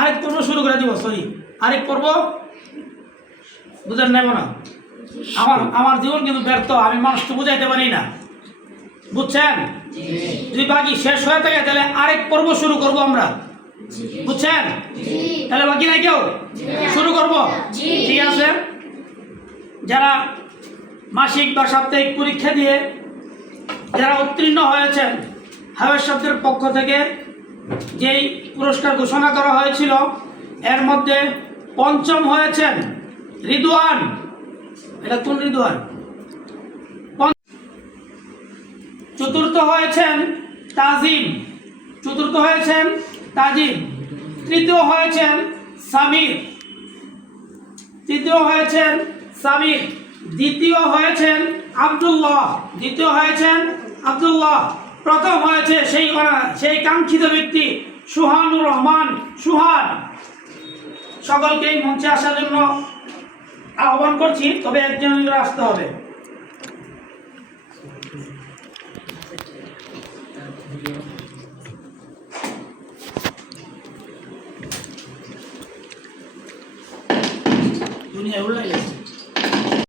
আরেক পর্ব শুরু করে দিব। সরি, আরেক পর্ব বুঝেন নেব না। আমার জীবন কিন্তু ব্যর্থ, আমি মানুষকে বুঝাইতে পারি না, বুঝছেন? যদি বাকি শেষ হয়ে থাকে তাহলে আরেক পর্ব শুরু করব আমরা, বুঝছেন? তাহলে বাকি নাই কেউ, শুরু করব। ঠিক আছে? যারা মাসিক বা সাপ্তাহিক পরীক্ষা দিয়ে যারা উত্তীর্ণ হয়েছেন, হাফেজ শব্দের পক্ষ থেকে যেই পুরস্কার ঘোষণা করা হয়েছিল এর মধ্যে পঞ্চম হয়েছেন রিদওয়ান। এটা কোন রিদওয়ান? চতুর্থ হয়েছেন তাজিম। চতুর্থ হয়েছেন তাজিম। তৃতীয় হয়েছেন সামির। তৃতীয় হয়েছেন সামির। দ্বিতীয় হয়েছেন আব্দুল্লাহ। দ্বিতীয় হয়েছেন আব্দুল্লাহ। প্রথম হয়েছে সেই কাঙ্ক্ষিত ব্যক্তি সুহানুর রহমান সুহান। সকলকেই মঞ্চে আসার জন্য আহ্বান করছি, তবে একজন আসতে হবে। দুনিয়া উল্লাই গেছে।